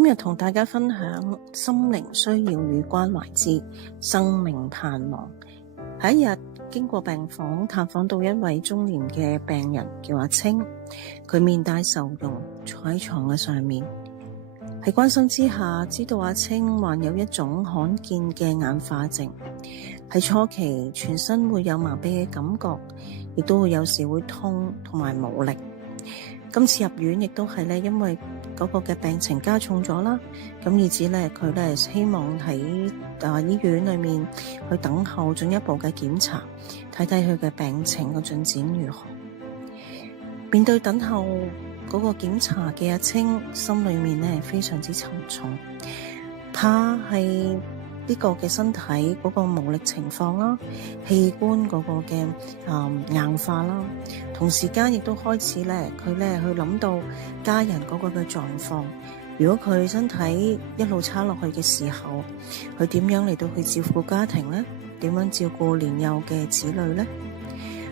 今日同大家分享心靈需要與關懷之生命盼望。喺一日經過病房探訪到一位中年嘅病人，叫阿青，佢面帶愁容坐喺床嘅上面。喺關心之下，知道阿青患有一種罕見嘅眼化症，喺初期全身會有麻痹嘅感覺，亦都會有時會痛同埋無力。今次入院亦都係咧，因為嗰個嘅病情加重咗啦，咁以至咧佢咧希望喺醫院裏面去等候進一步嘅檢查，睇睇佢嘅病情嘅進展如何。面對等候嗰個檢查嘅阿青，心裏面咧非常之沉重，怕係呢個嘅身體嗰個無力情況啦，器官嗰個嘅硬化啦，同時間亦都開始咧，佢咧去諗到家人嗰個嘅狀況。如果佢身體一路差落去嘅時候，佢點樣嚟到去照顧家庭呢？點樣照顧年幼嘅子女呢？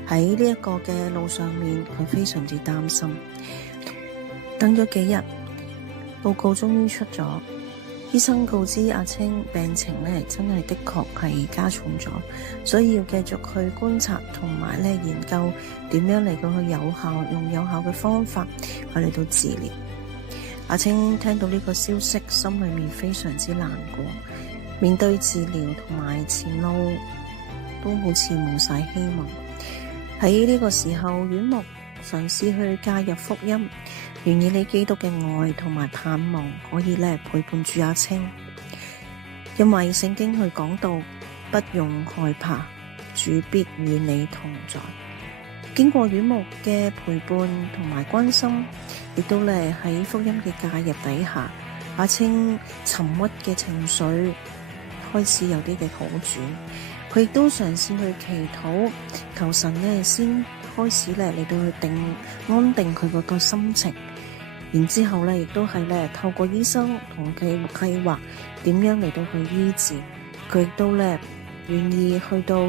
喺呢一個嘅路上面，佢非常之擔心。等咗幾日，報告終於出咗。醫生告知阿青病情咧，真係的確係加重咗，所以要繼續去觀察同埋咧研究點樣嚟到去用有效嘅方法去嚟到治療。阿青聽到呢個消息，心裏面非常之難過，面對治療同埋前路都好似冇晒希望。喺呢個時候，院牧嘗試去加入福音，願意你基督嘅愛同埋盼望可以咧陪伴住阿青，因為聖經去講到不用害怕，主必與你同在。經過院牧嘅陪伴同埋關心，亦都咧喺福音嘅介入底下，阿青沉鬱嘅情緒開始有啲嘅好轉。佢亦都嘗試去祈禱，求神咧先開始咧嚟到去安定佢嗰個心情，然之後咧亦都係咧透過醫生同佢計劃點樣嚟到去醫治，佢亦都咧願意去到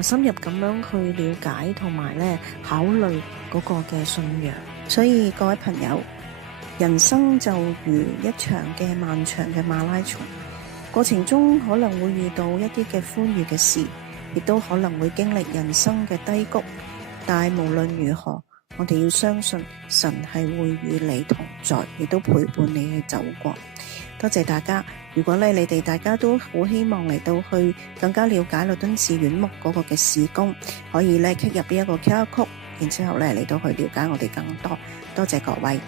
深入咁樣去了解同埋咧考慮嗰個嘅信仰。所以各位朋友，人生就如一場嘅漫長嘅馬拉松，過程中可能會遇到一啲嘅歡愉嘅事，亦都可能會經歷人生嘅低谷。但係無論如何，我哋要相信神係會與你同在，亦都陪伴你去走過。多謝大家。如果你哋大家都好希望嚟到去更加了解律敦治院牧嗰個嘅事工，可以咧 click 入邊一個 QR code，然之後咧嚟到去了解我哋更多。多謝各位。